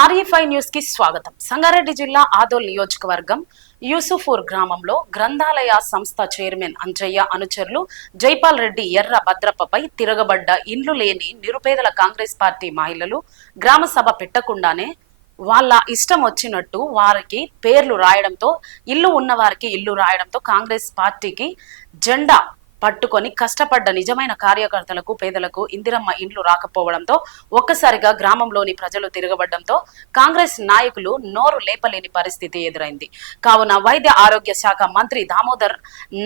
RE5 news కి స్వాగతం. సంగారెడ్డి జిల్లా ఆదోల్ నియోజకవర్గం యూసుఫూర్ గ్రామంలో గ్రంథాలయ సంస్థ చైర్మన్ అంజయ్య అనుచరులు జైపాల్ రెడ్డి ఎర్ర భద్రప్పపై తిరగబడ్డ ఇండ్లు లేని నిరుపేదల కాంగ్రెస్ పార్టీ మహిళలు గ్రామ సభ పెట్టకుండానే వాళ్ళ ఇష్టం వచ్చినట్టు వారికి పేర్లు రాయడంతో ఇల్లు ఉన్న వారికి ఇల్లు రాయడంతో కాంగ్రెస్ పార్టీకి జెండా పట్టుకొని కష్టపడ్డ నిజమైన కార్యకర్తలకు పేదలకు ఇందిరమ్మ ఇండ్లు రాకపోవడంతో ఒక్కసారిగా గ్రామంలోని ప్రజలు తిరగబడ్డంతో కాంగ్రెస్ నాయకులు నోరు లేపలేని పరిస్థితి ఎదురైంది. కావున వైద్య ఆరోగ్య శాఖ మంత్రి దామోదర్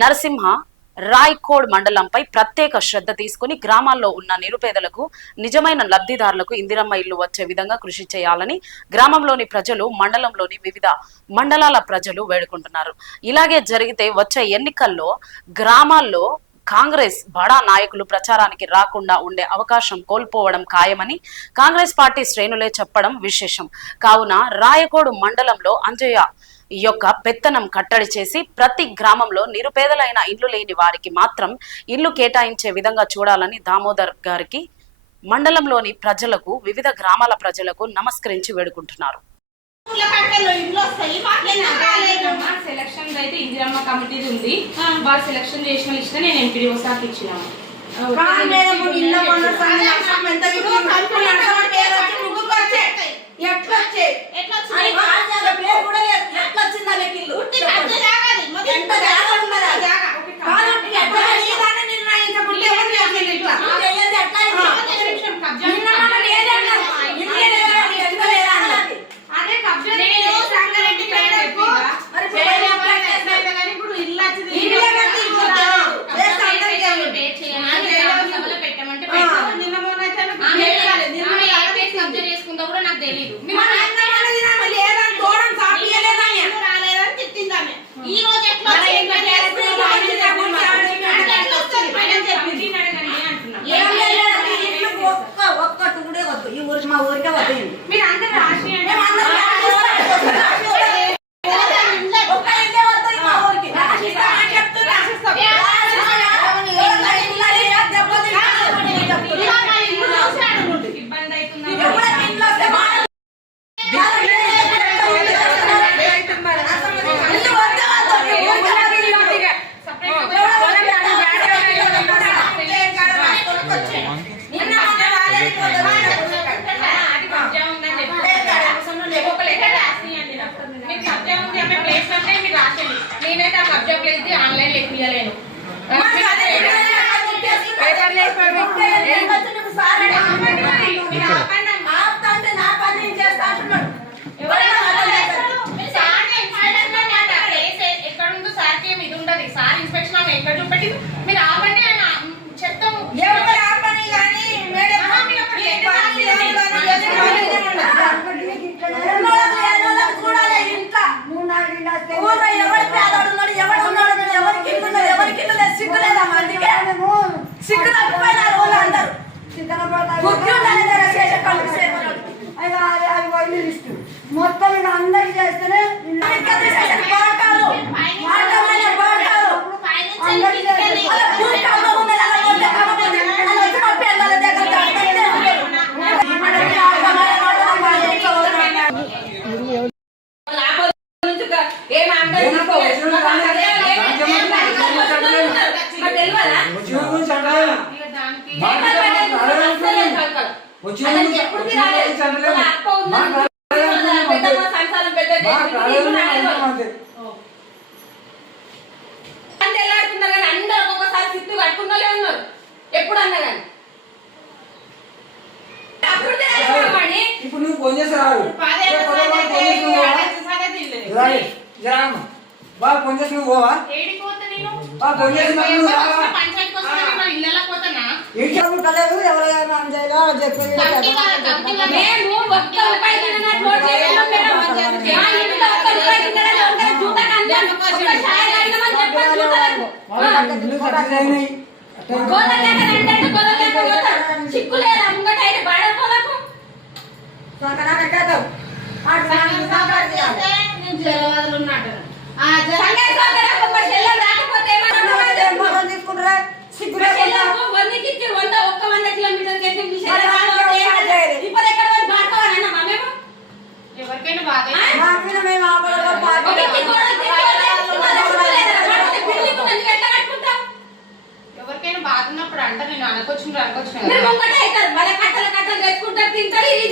నరసింహ రాయ్కోడ్ మండలంపై ప్రత్యేక శ్రద్ధ తీసుకుని గ్రామాల్లో ఉన్న నిరుపేదలకు నిజమైన లబ్ధిదారులకు ఇందిరమ్మ ఇల్లు వచ్చే విధంగా కృషి చేయాలని గ్రామంలోని ప్రజలు మండలంలోని వివిధ మండలాల ప్రజలు వేడుకుంటున్నారు. ఇలాగే జరిగితే వచ్చే ఎన్నికల్లో గ్రామాల్లో కాంగ్రెస్ బడా నాయకులు ప్రచారానికి రాకుండా ఉండే అవకాశం కోల్పోవడం ఖాయమని కాంగ్రెస్ పార్టీ శ్రేణులే చెప్పడం విశేషం. కావున రాయకోడు మండలంలో అంజయ్య యొక్క పెత్తనం కట్టడి చేసి ప్రతి గ్రామంలో నిరుపేదలైన ఇల్లు లేని వారికి మాత్రం ఇల్లు కేటాయించే విధంగా చూడాలని దామోదర్ గారికి మండలంలోని ప్రజలకు వివిధ గ్రామాల ప్రజలకు నమస్కరించి వేడుకుంటున్నారు. సెలక్షన్ అయితే ఇందిరమ్మ కమిటీ ఉంది. వాళ్ళు సెలక్షన్ చేసిన లిస్ట్ నేను ఎంపీడీఓ సార్కి ఇచ్చినాము. మా ఊరికే వద్దు మీరు అందరూ మొత్తం అందరికి చేస్తేనే అందరూ ఒక్కొక్కసారి సిద్ధు కట్టుకున్నలే ఉన్నారు. ఎప్పుడు అన్నా కానీ ఇప్పుడు నువ్వు ఫోన్ చేసి రావు బాగా ఫోన్ చేసి నువ్వు పోవా ఫోన్ చేసి లేదు ఎవరైనా అంజయ్యగా చెప్పేది తీసుకుంటారా బాగున్నప్పుడు అంట నేను అనుకొచ్చిన మీరు ముంగట అవుతారు మళ్ళీ కట్టలు కట్టలు తెచ్చుకుంటారు తింటారు ఇది